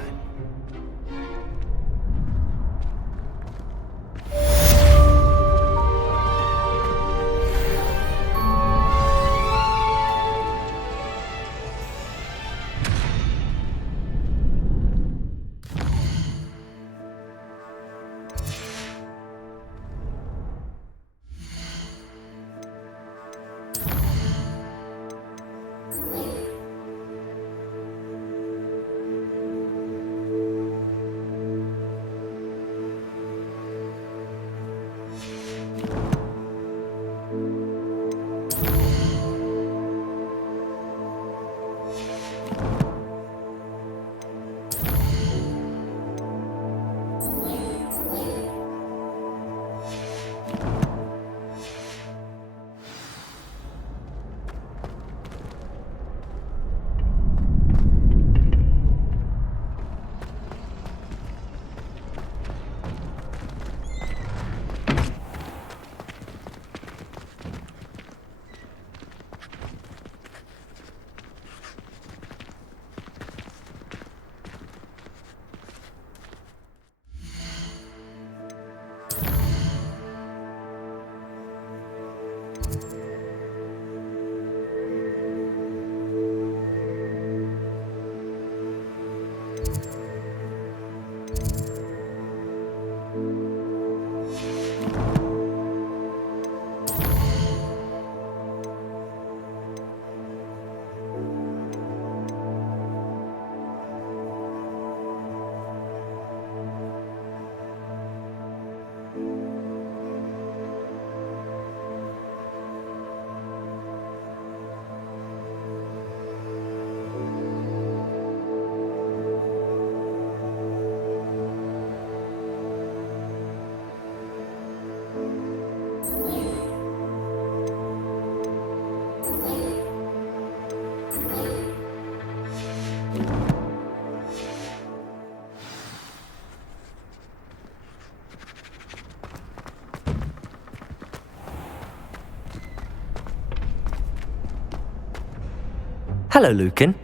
Hello, Lucan.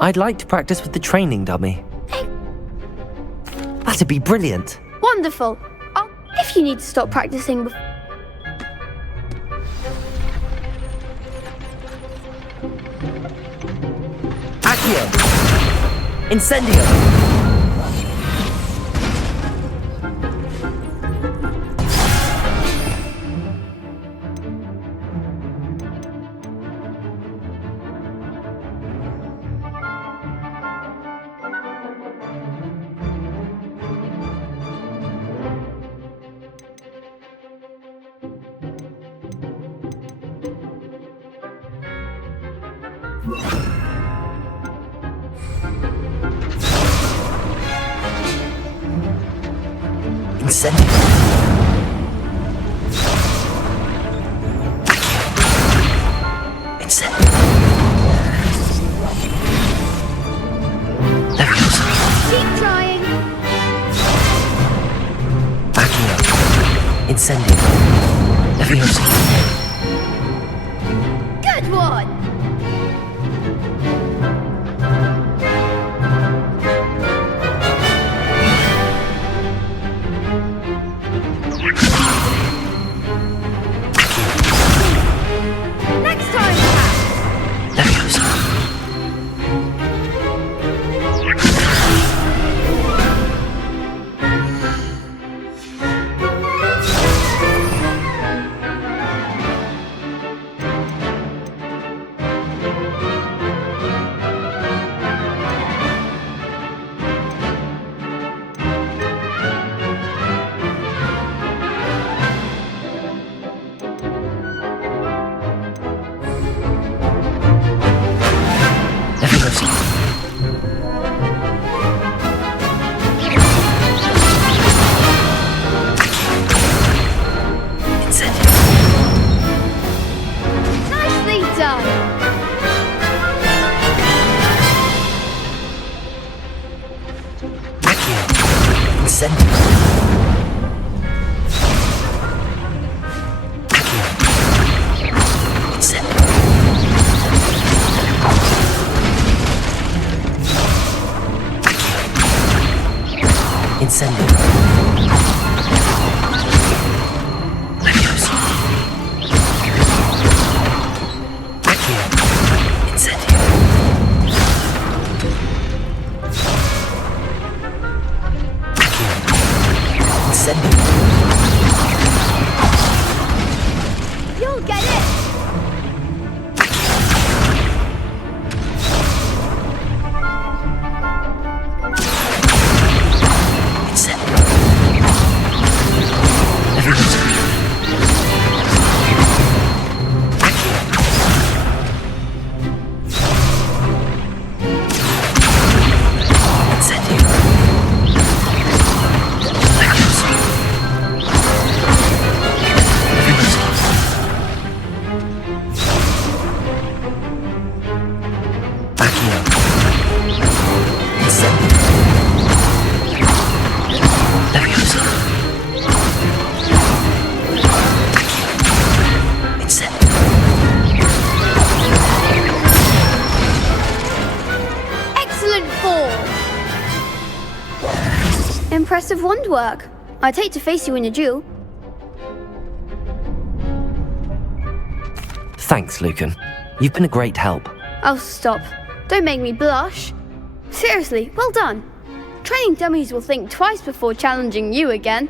I'd like to practice with the training dummy. That'd be brilliant. Wonderful. Oh, if you need to stop practicing before... Accio! Incendio! Keep trying. Incendio. Leviosa. Good one. Next time, Leviosa. impressive wand work. I'd hate to face you in a duel. Thanks, Lucan. You've been a great help. Oh, stop. Don't make me blush. Seriously, well done. Training dummies will think twice before challenging you again.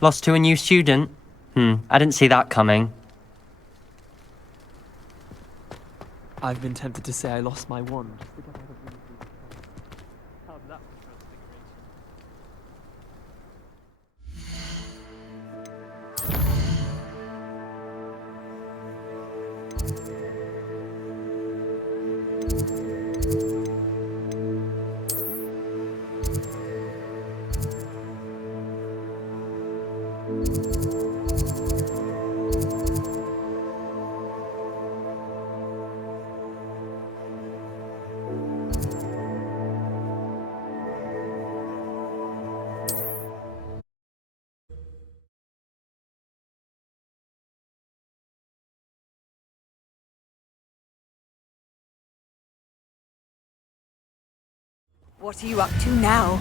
Lost to a new student? I didn't see that coming. I've been tempted to say I lost my wand. What are you up to now?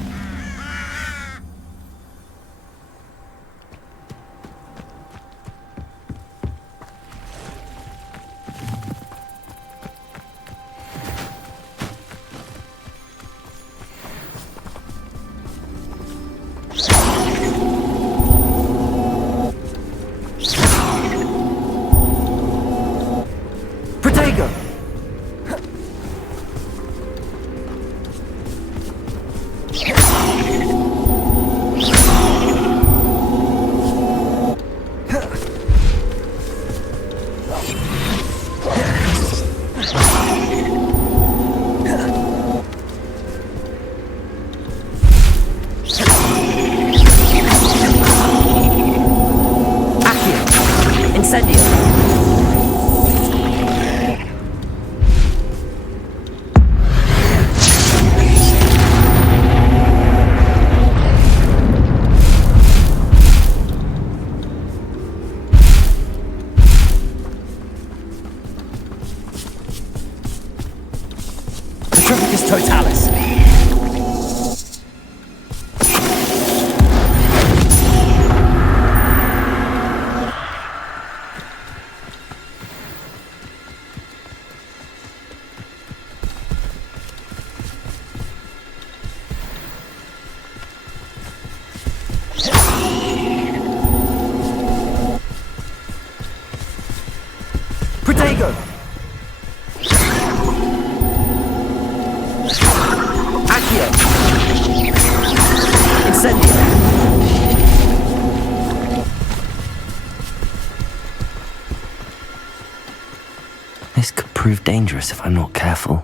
Totalis. Protego. This could prove dangerous if I'm not careful.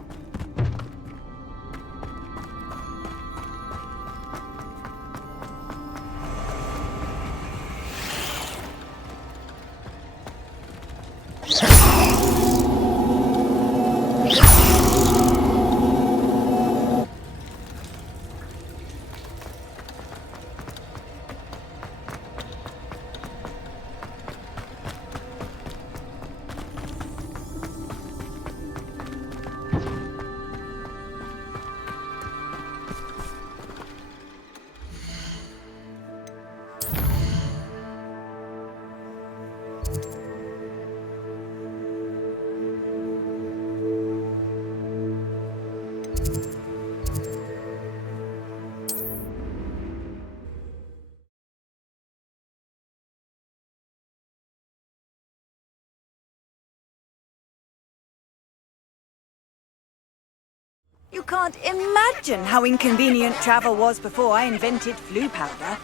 You can't imagine how inconvenient travel was before I invented flu powder.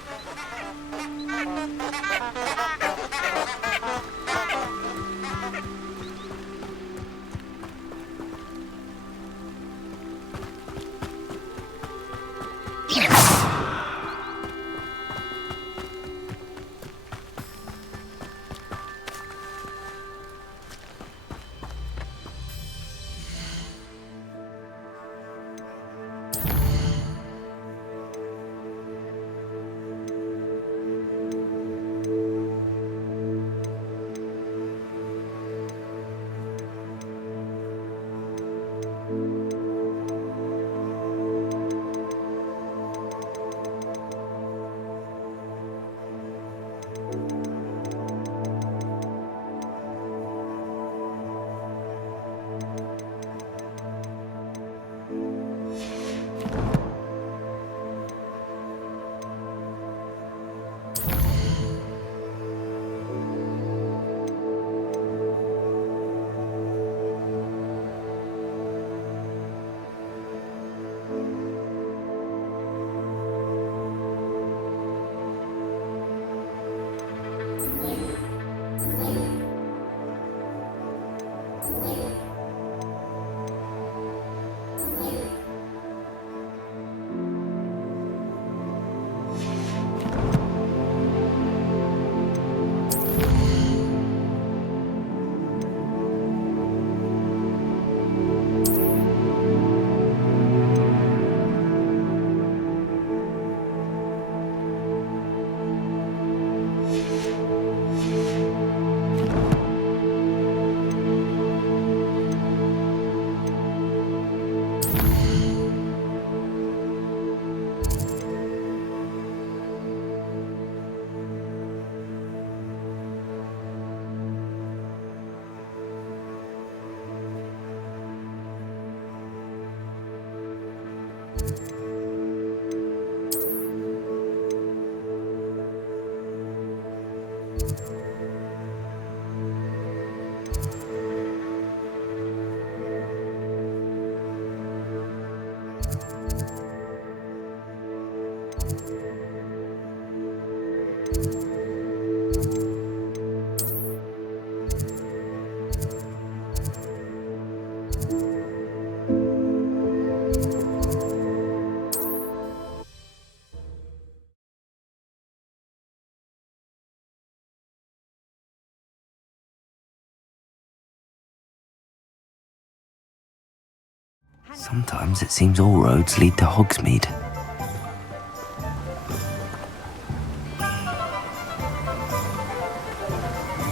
Sometimes it seems all roads lead to Hogsmeade.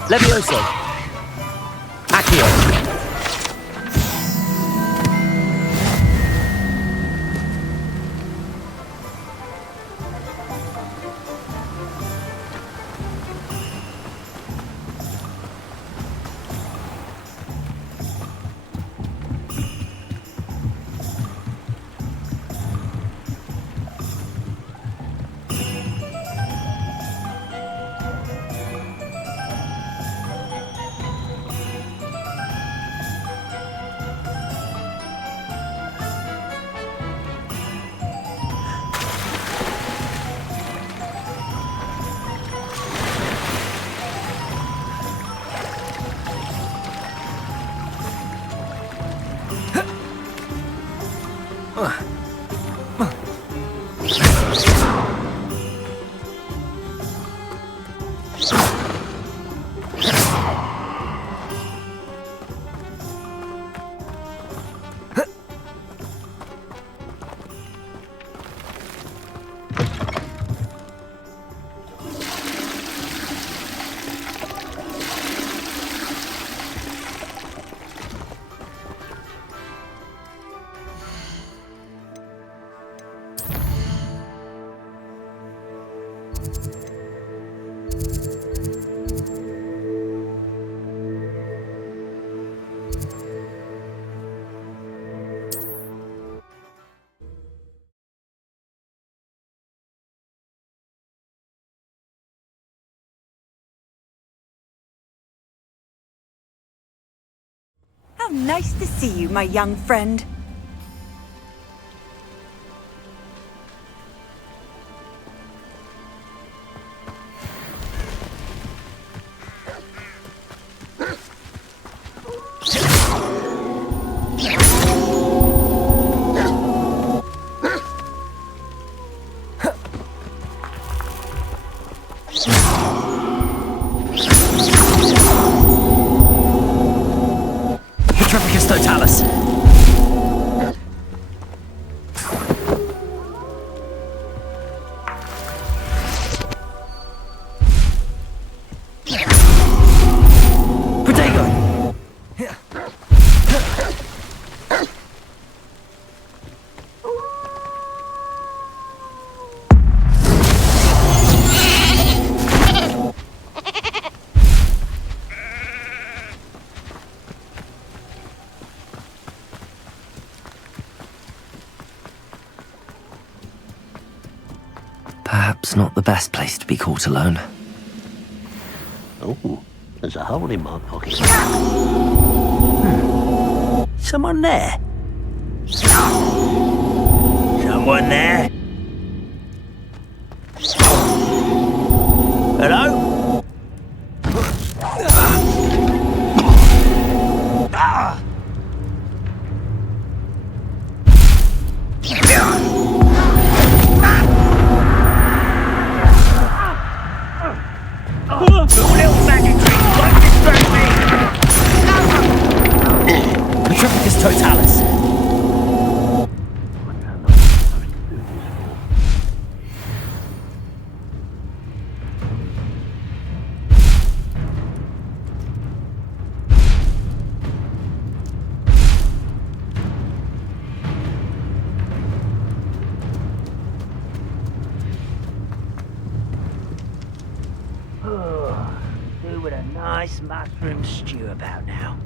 Levioso! Accio! How nice to see you, my young friend. Totalis! Perhaps not the best place to be caught alone. Oh, there's a hole in my pocket. Someone there? Someone there? Hello? Petrificus Totalis! Who with a nice mushroom stew about now?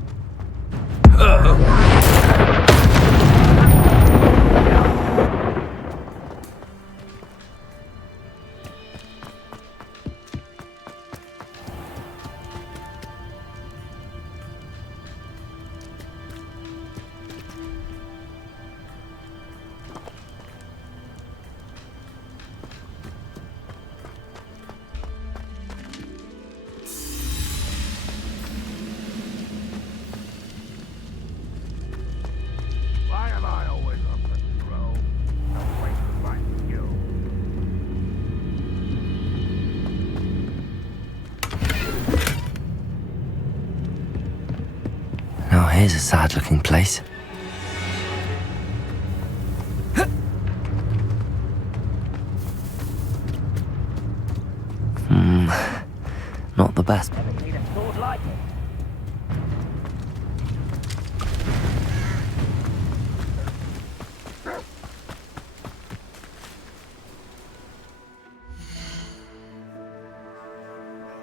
Why am I always on patrol? No way to find you. Now here's a sad-looking place. Not the best.